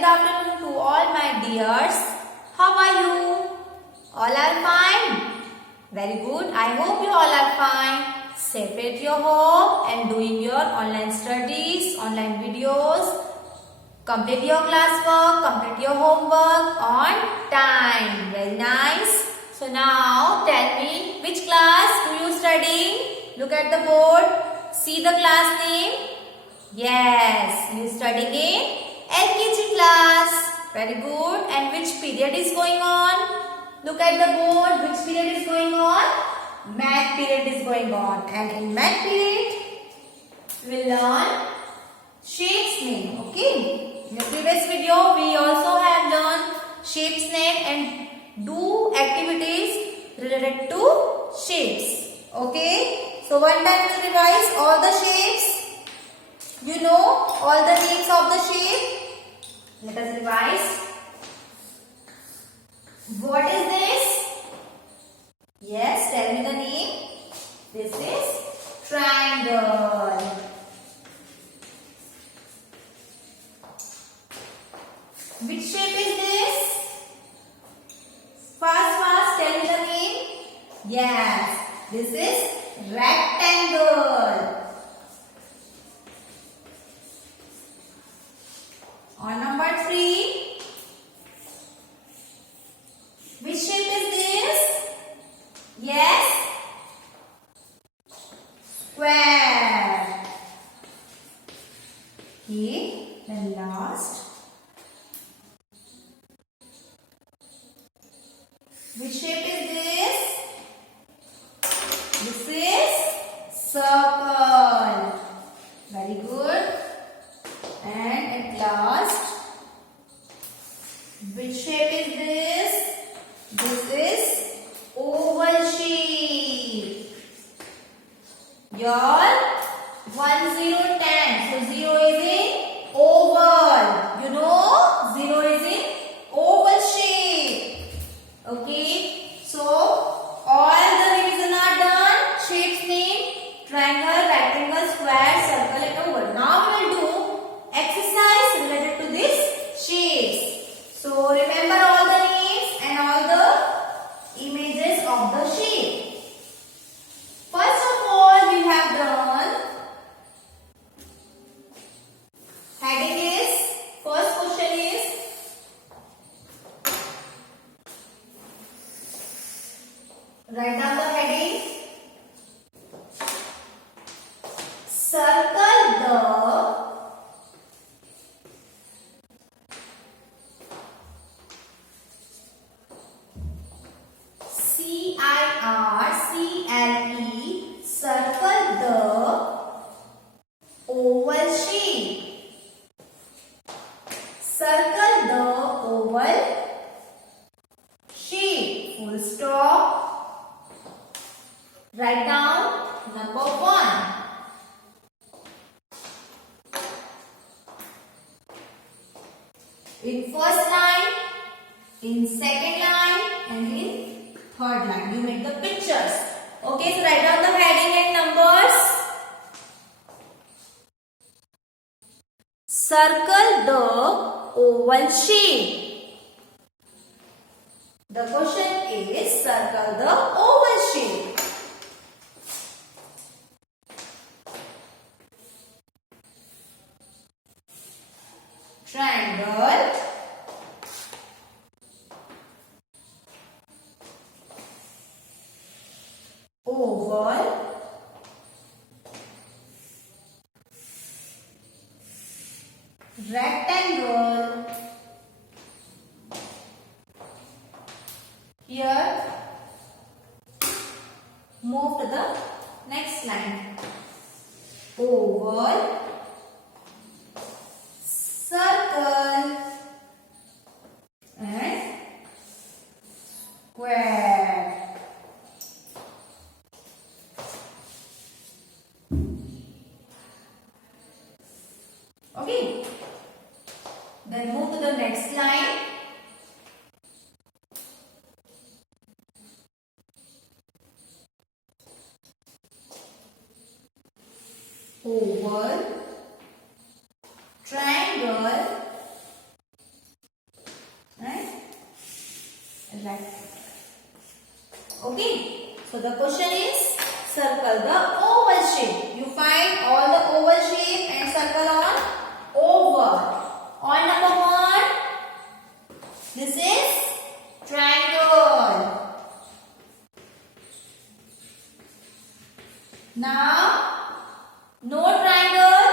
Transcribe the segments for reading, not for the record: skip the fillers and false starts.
good afternoon to all my dears. How are you? All are fine? Very good. I hope you all are fine. Safe at your home and doing your online studies, online videos. Complete your classwork, complete your homework on time. Very nice. So now tell me, which class do you study? Look at the board. See the class name. Yes, you studying in LKG class. Very good. And which period is going on? Look at the board. Which period is going on? Math period is going on. And in math period, we will learn shapes name. Okay. In the previous video, we also have learned shapes name and do activities related to shapes. Okay. So one time we will revise all the shapes. You know all the names of the shape. Let us revise. What is this? Yes, tell me the name. This is triangle. Which shape is this? Fast, tell me the name. Yes, this is rectangle. On number 3, which shape is this? Yes, square. Okay, then last. Which shape is this? This is circle. Very good. And at last, which shape is this? This is oval shape. Your 1, 0, 10. So 0 is in oval. You know 0 is in oval shape. Okay. So all the revision are done. Shapes name: triangle, rectangle, square, circle and oval. Now we will do exercise related to these shapes. So remember all the names and all the images of the shape. First of all, we have done heading is, first question is write down the heading. Circle the circle the oval shape. Circle the oval shape. Full stop. Write down number 1. In first line, in second line and in third line. You make the pictures. Okay, so write down the heading and numbers. Circle the oval shape. The question is circle the oval shape. Triangle, oval, rectangle. Here, move to the next line. Oval, circle and square. Okay. Then move to the next line. Oval, triangle, So the question is circle the oval shape. You find all the oval shape and circle on oval. On number 1, this is triangle. Now, no triangle.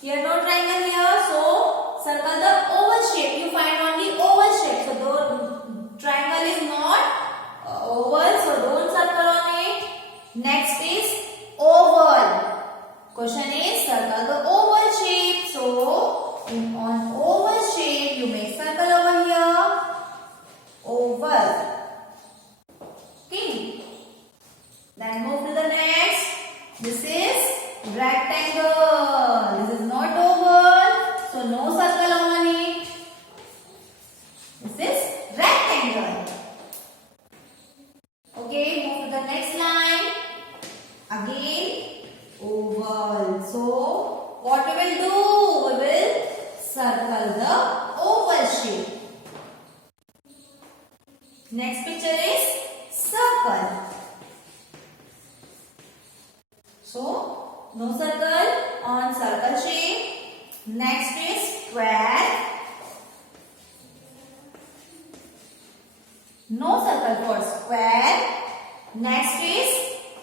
Here no triangle here. So, circle the oval shape. You find only oval shape. So, the triangle is not oval. So, don't circle on it. Next is oval. Question is circle the oval shape. So, on oval shape, you make circle over here. Oval. Okay. Then move to the next. This is rectangle. This is not oval. So no circle on it. This is rectangle. Okay, move to the next line. Again, oval. So what we will do? We will circle the oval shape. Next picture is circle. So, no circle on circle shape. Next is square. No circle for square. Next is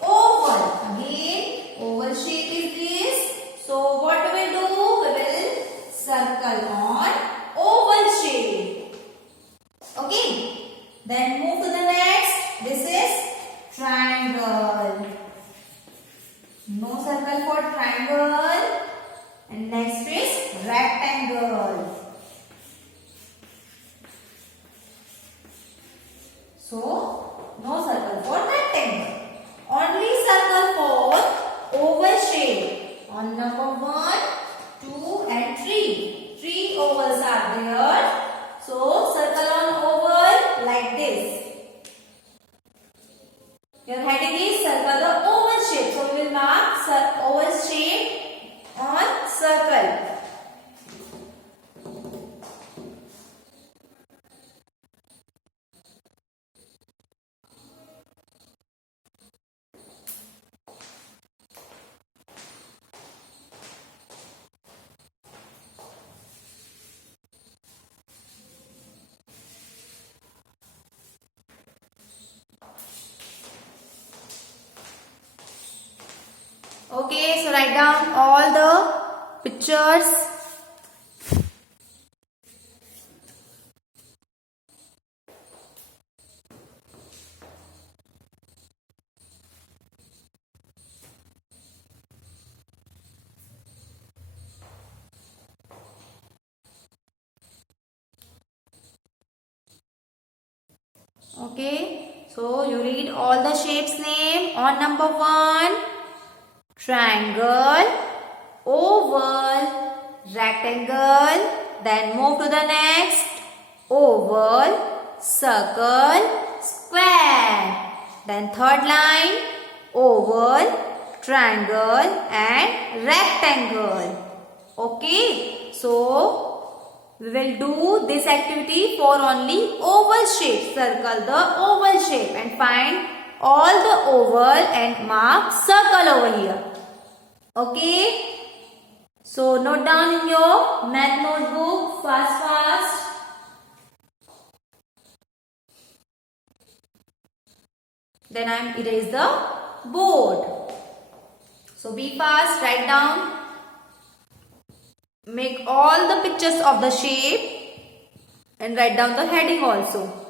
oval. Again, oval shape is this. So, what we will do? We will circle on oval shape. Okay. Then move to the next. This is triangle. No circle for triangle. And next is rectangle. So, no circle for rectangle. Only circle for oval shape. On number 1, 2 and 3. 3 ovals are there. So, circle on oval like this. Your heading is circle the oval shape. So, we will mark oval shape on circle. Okay, so write down all the pictures. Okay, so you read all the shapes name. On number 1, triangle, oval, rectangle. Then move to the next. Oval, circle, square. Then third line. Oval, triangle and rectangle. Okay. So, we will do this activity for only oval shape. Circle the oval shape and find all the oval and mark circle over here. Okay. So, note down in your math notebook fast. Then I am erase the board. So, be fast, write down. Make all the pictures of the shape and write down the heading also.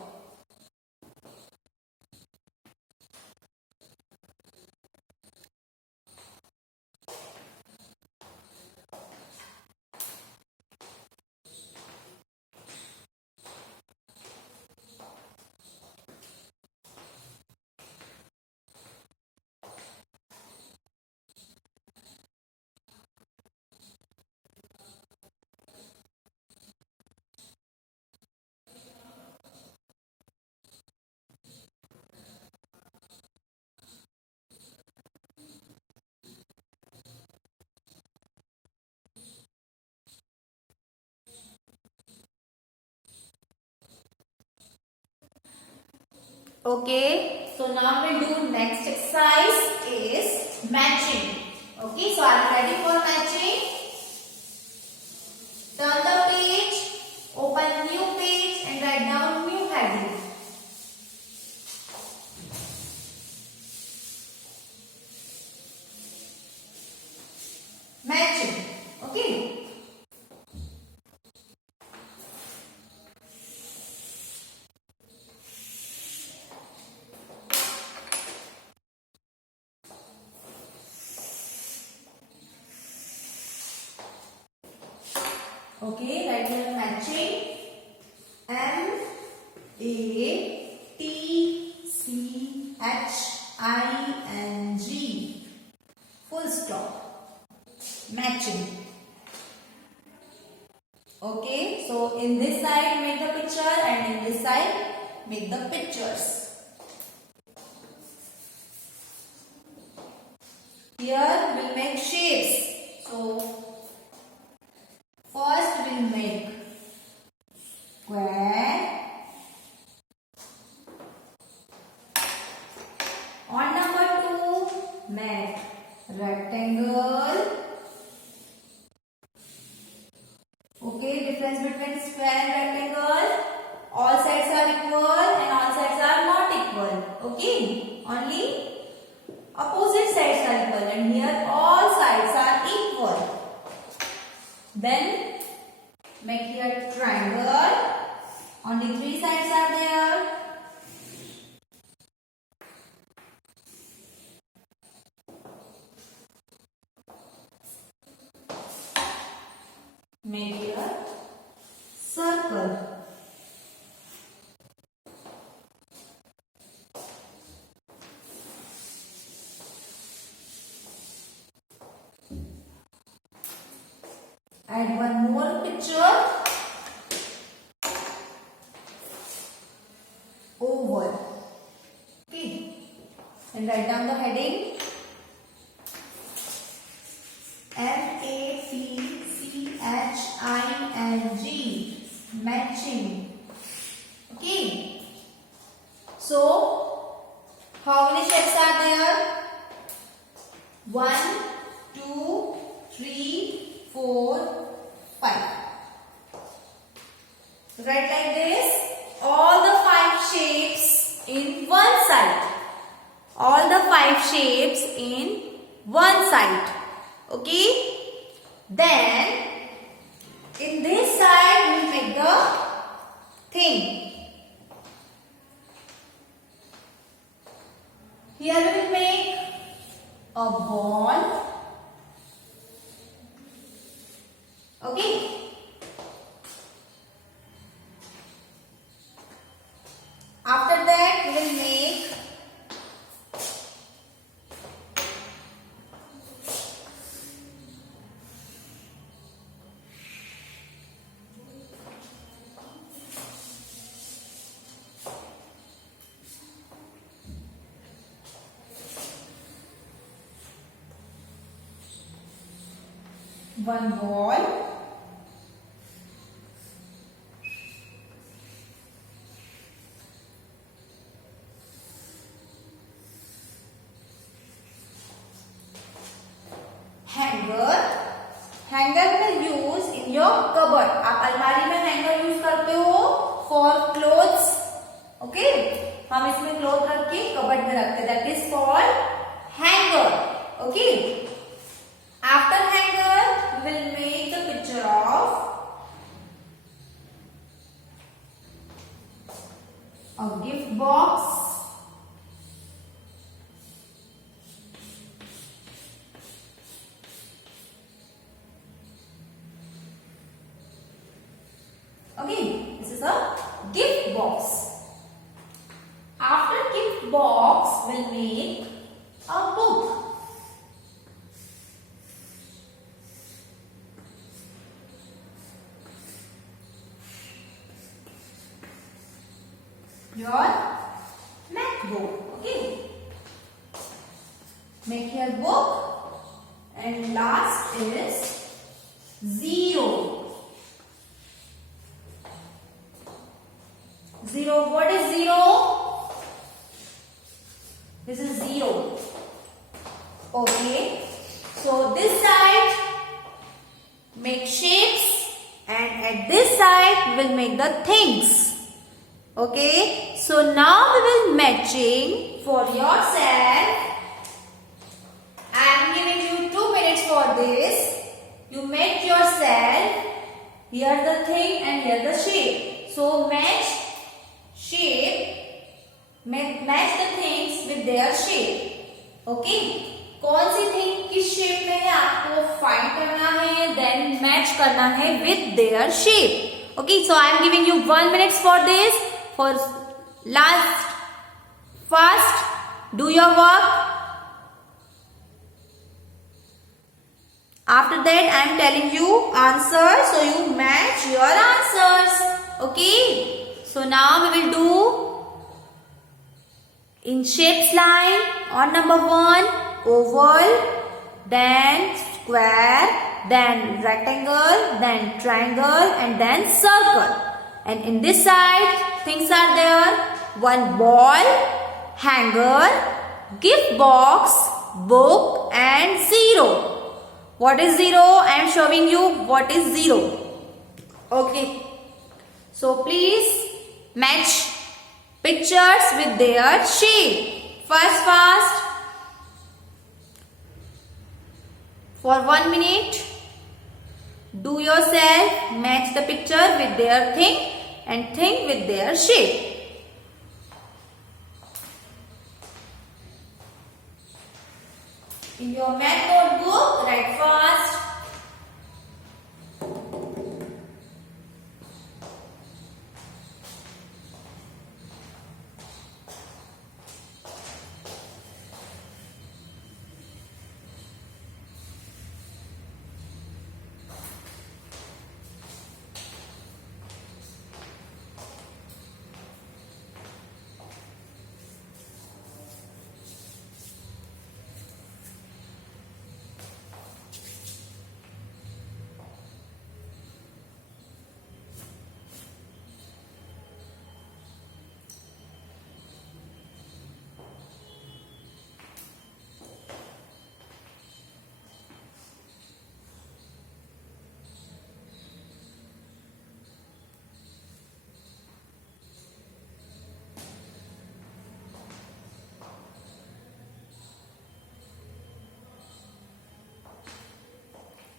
Okay, so now we'll do next exercise is matching. Okay, so are you ready for matching? Turn the page, open new page and write down new heading. Matching. Okay. Okay, write here matching. MATCHING. Full stop. Matching. Okay, so in this side make the picture and in this side make the pictures. Here we'll make shapes. So first we'll make square. On number 2, make rectangle. Okay, difference between square and rectangle. All sides are equal and all sides are not equal. Okay, only opposite sides are equal and here all sides are equal. Then make here triangle. Only 3 sides are there. Make here circle. Add one more picture. Oval. Okay. And write down the heading. MATCHING. Matching. Okay. So, how many shapes are there? 1, 2, 3, 4, 5. Write like this. All the 5 shapes in one side. All the 5 shapes in one side. Okay. Then in this side we will make the thing. Here we will make a ball. Okay. After that we will make one ball. Hanger में use in your cupboard. आप अलमारी में hanger use करते हो for clothes. Okay, हम इसमें cloth रख के कबर्ड में रखते हैं. That is called hanger. Okay, after hanger we will make the picture of a gift box. Okay, this is a gift box. After gift box, we'll make a book. Your math book. Okay. Make your book. And last is 0. 0. What is 0? this side make shapes, and at this side we will make the things. Okay, so now we will matching for yourself. I am giving you 2 minutes for this. You match yourself. Here the thing and here the shape. So match shape, match the things with their shape. Okay, कौन सी thing किस shape में है आपको find करना है, then match करना है with their shape. Okay, so I am giving you 1 minute for this. For last, fast, do your work. After that, I am telling you answers, so you match your answers. Okay, so now we will do in shapes line. On number 1, oval, then square, then rectangle, then triangle, and then circle. And in this side, things are there. One ball, hanger, gift box, book, and 0. What is 0? I am showing you what is 0. Okay. So please match pictures with their shape. Fast. For 1 minute. Do yourself match the picture with their thing and thing with their shape. In your math notebook, write fast.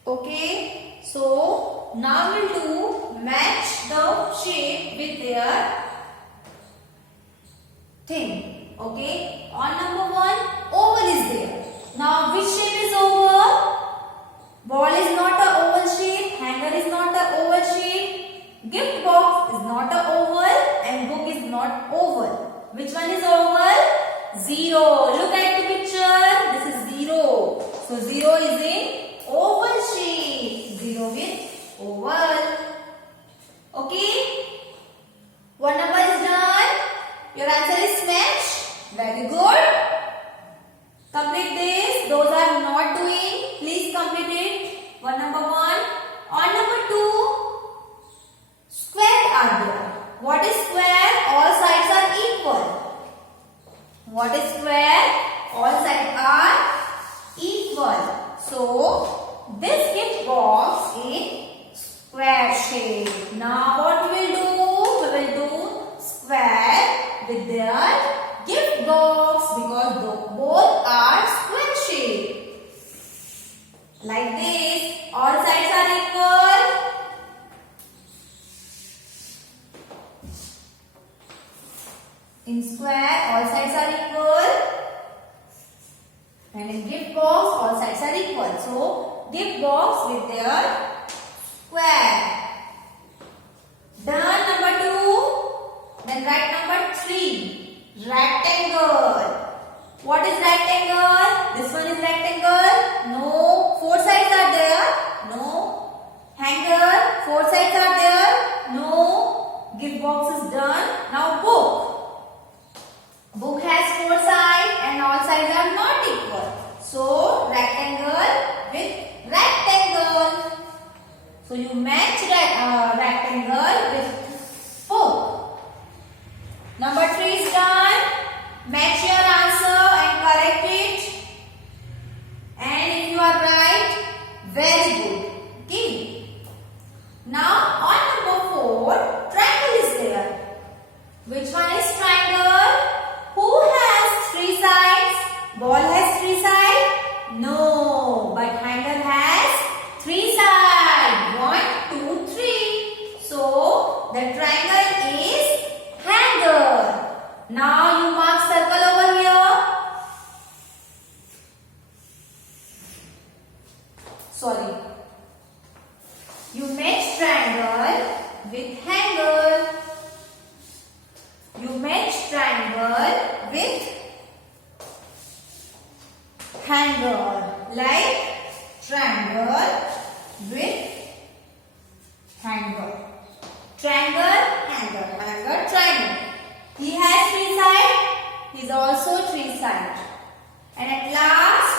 Okay, so now we'll do match the shape with their thing. Okay, on number 1, oval is there. Now which shape is oval? Ball is not a oval shape, hanger is not a oval shape, gift box is not a oval, and book is not oval. Which one is oval? 0. Look at the picture. This is 0. So 0 is in oval shape. 0 with oval. Okay. One number is done. Your answer is match. Very good. Complete this. Those are not doing. Please complete it. One number 1. On number 2, square are there. What is square? All sides are equal. What is square? All sides are equal. So this gift box in square shape. Now what we will do? We will do square with their gift box because both are square shape. Like this. All sides are equal. In square, all sides are equal. And in gift box, all sides are equal. So, gift box with their square. Done number 2. Then write number 3. Rectangle. What is rectangle? This one is rectangle. No. 4 sides are there. No. Hanger. 4 sides are there. No. Gift box is done. Now book. Book has 4 sides and all sides are not equal. So, rectangle with rectangle. So, you match rectangle with book. Number 3 is done. Match your answer and correct it. And if you are right, Very good. Okay. Now on number 4, triangle is there. Which one is triangle? Who has 3 sides? Ball has 3 sides? No, but hanger has 3 sides. 1, 2, 3. So the triangle is hanger. Now you mark circle over here. Sorry. You match triangle with hanger. You match triangle with hanger. Like triangle with hanger. Triangle, hanger, hanger, triangle. He has 3 sides. He is also 3 sides. And at last,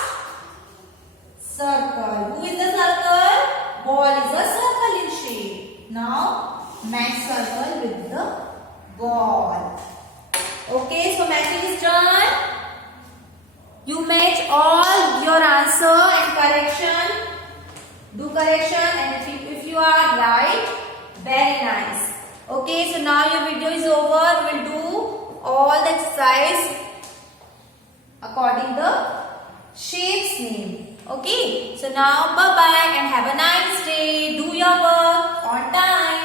circle. Who is the circle? Ball is a circle in shape. Now, match circle with the ball. Okay, so matching is done. You match all your answer and correction. Do correction, and if you are right, very nice. Okay, so now your video is over. We'll do all the exercise according the shapes name. Okay, so now bye bye and have a nice day. Do your work on time.